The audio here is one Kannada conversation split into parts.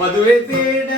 ಮದುವೆ ಬೇಡವೇ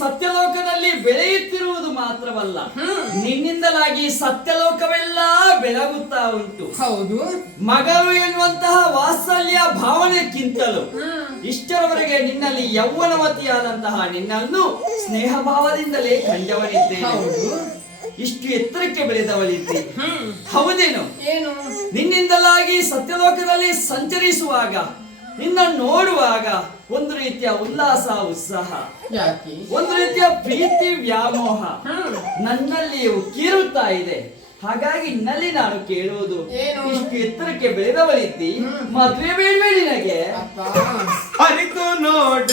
ಸತ್ಯಲೋಕದಲ್ಲಿ ಬೆಳೆಯುತ್ತಿರುವುದು ಮಾತ್ರವಲ್ಲ ನಿನ್ನಿಂದಲಾಗಿ ಸತ್ಯಲೋಕವೆಲ್ಲ ಬೆಳಗುತ್ತಾ ಉಂಟು. ಹೌದು. ಮಗಳು ಎನ್ನುವಂತಹ ವಾತ್ಸಲ್ಯ ಭಾವನೆಕ್ಕಿಂತಲೂ ಇಷ್ಟರವರೆಗೆ ನಿನ್ನಲ್ಲಿ ಯೌವನವತಿಯಾದಂತಹ ನಿನ್ನನ್ನು ಸ್ನೇಹ ಭಾವದಿಂದಲೇ ಕಂಡವನಿದ್ದೇನೆ ಇಷ್ಟು ಎತ್ತರಕ್ಕೆ ಬೆಳೆದವಳಿದ್ದೆ. ಹೌದೇನು? ನಿನ್ನಿಂದಲಾಗಿ ಸತ್ಯಲೋಕದಲ್ಲಿ ಸಂಚರಿಸುವಾಗ ನಿನ್ನ ನೋಡುವಾಗ ಒಂದು ರೀತಿಯ ಉಲ್ಲಾಸ ಉತ್ಸಾಹ. ಯಾಕೆ? ಒಂದು ರೀತಿಯ ಪ್ರೀತಿ ವ್ಯಾಮೋಹ. ನನ್ನಲ್ಲಿ ನನ್ನಲ್ಲಿಯೂ ಕೀರುತ್ತಾ ಇದೆ. ಹಾಗಾಗಿ ನಲ್ಲಿ ನಾನು ಕೇಳುವುದು ಏನು? ಇಷ್ಟು ಎತ್ತರಕ್ಕೆ ಬೆಳೆದವಳಿದ್ದಿ? ಮದುವೆ ಬೇಡಬೇಡಿ ನಿನಗೆ? ಅರಿತು ನೋಡ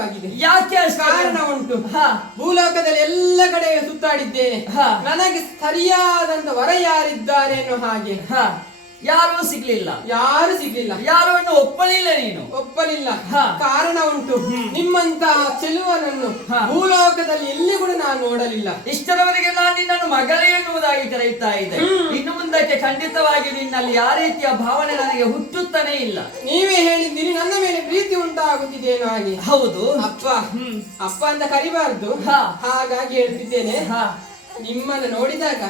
ಆಶ್ಚರ್ಯವಾಗಿದೆ ಯಾಕೆ ಕಾರಣ ಉಂಟು. ಹಾ. ಭೂಲೋಕದಲ್ಲಿ ಎಲ್ಲ ಕಡೆ ಸುತ್ತಾಡಿದ್ದೇನೆ. ನನಗೆ ಸರಿಯಾದಂತ ವರ ಯಾರಿದ್ದಾರೆ ಅನ್ನೋ ಹಾಗೆ. ಯಾರು ಯಾರೂ ಸಿಗ್ಲಿಲ್ಲ. ಯಾರು ಸಿಗ್ಲಿಲ್ಲ. ಯಾರು ಅನ್ನು ಒಪ್ಪಲಿಲ್ಲ ನೀನು. ಒಪ್ಪಲಿಲ್ಲ. ಹಾ. ಕಾರಣ ಉಂಟು. ನಿಮ್ಮಂತಹ ಚೆಲುವನನ್ನು ಹಾ. ಭೂಲೋಕದಲ್ಲಿ ಎಲ್ಲಿ ಕೂಡ ನಾನು ನೋಡಲಿಲ್ಲ. ಇಷ್ಟರವರೆಗೆ ನಾನು ನಿನ್ನನ್ನು ಮಗಳೇ ಎನ್ನುವುದಾಗಿ ಕರೆಯುತ್ತಾ ಇದ್ದೆ. ಇನ್ನು ಖಂಡಿತವಾಗಿ ನಿನ್ನಲ್ಲಿ ಯಾವ ರೀತಿಯ ಭಾವನೆ ನನಗೆ ಹುಟ್ಟುತ್ತಾನೆ ಇಲ್ಲ. ನೀವೇ ಹೇಳಿದ್ದೀರಿ ನನ್ನ ಮೇಲೆ ಪ್ರೀತಿ ಉಂಟಾಗುತ್ತಿದೆ ಹಾಗೆ. ಹೌದು. ಅಪ್ಪ ಅಪ್ಪ ಅಂತ ಕರಿಬಾರ್ದು. ಹಾ. ಹಾಗಾಗಿ ಹೇಳ್ತಿದ್ದೇನೆ. ಹಾ. ನಿಮ್ಮನ್ನು ನೋಡಿದಾಗ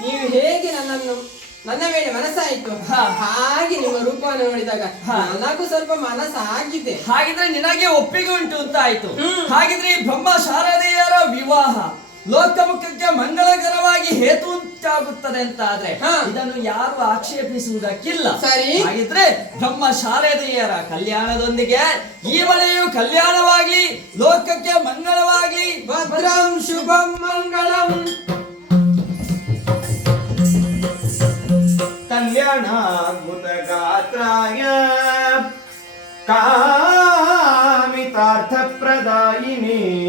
ನೀವು ಹೇಗೆ ನನ್ನನ್ನು ನನ್ನ ಮೇಲೆ ಮನಸ್ಸಾಯ್ತು? ಹಾ. ಹಾಗೆ ನಿಮ್ಮ ರೂಪವನ್ನು ನೋಡಿದಾಗ ಹಾ. ನನಗೂ ಸ್ವಲ್ಪ ಮನಸ್ಸಾಗಿದೆ. ಹಾಗಿದ್ರೆ ನಿನಗೆ ಒಪ್ಪಿಗೆ ಉಂಟು ಅಂತ ಆಯ್ತು. ಹ್ಮ್. ಹಾಗಿದ್ರೆ ಈ ಬ್ರಹ್ಮ ಶಾರದೆಯರ ವಿವಾಹ. ಲೋಕಮುಖಕ್ಕೆ ಮಂಗಳಕರವಾಗಿ ಹೇತು ಉಂಟಾಗುತ್ತದೆ ಅಂತ ಆದ್ರೆ ಇದನ್ನು ಯಾರು ಆಕ್ಷೇಪಿಸುವುದಕ್ಕಿಲ್ಲ. ಸರಿ. ಹಾಗಿದ್ರೆ ನಮ್ಮ ಶಾಲೆದೆಯರ ಕಲ್ಯಾಣದೊಂದಿಗೆ ಈ ಮನೆಯು ಕಲ್ಯಾಣವಾಗ್ಲಿ ಲೋಕಕ್ಕೆ ಮಂಗಳವಾಗ್ಲಿ. ಭದ್ರಂ ಶುಭಂ ಮಂಗಳಂ. ಕಲ್ಯಾಣ ಗುಣಗಾತ್ರಾಯ ಕಾಮಿತಾರ್ಥ ಪ್ರದಾಯಿನಿ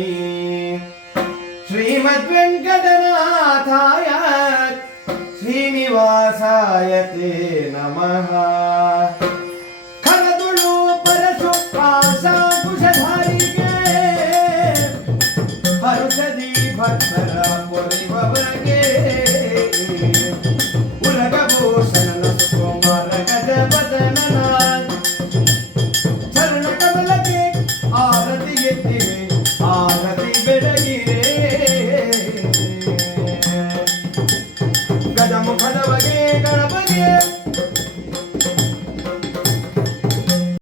श्रीमद्वेङ्कटनाथाय श्रीनिवासाय ते नमः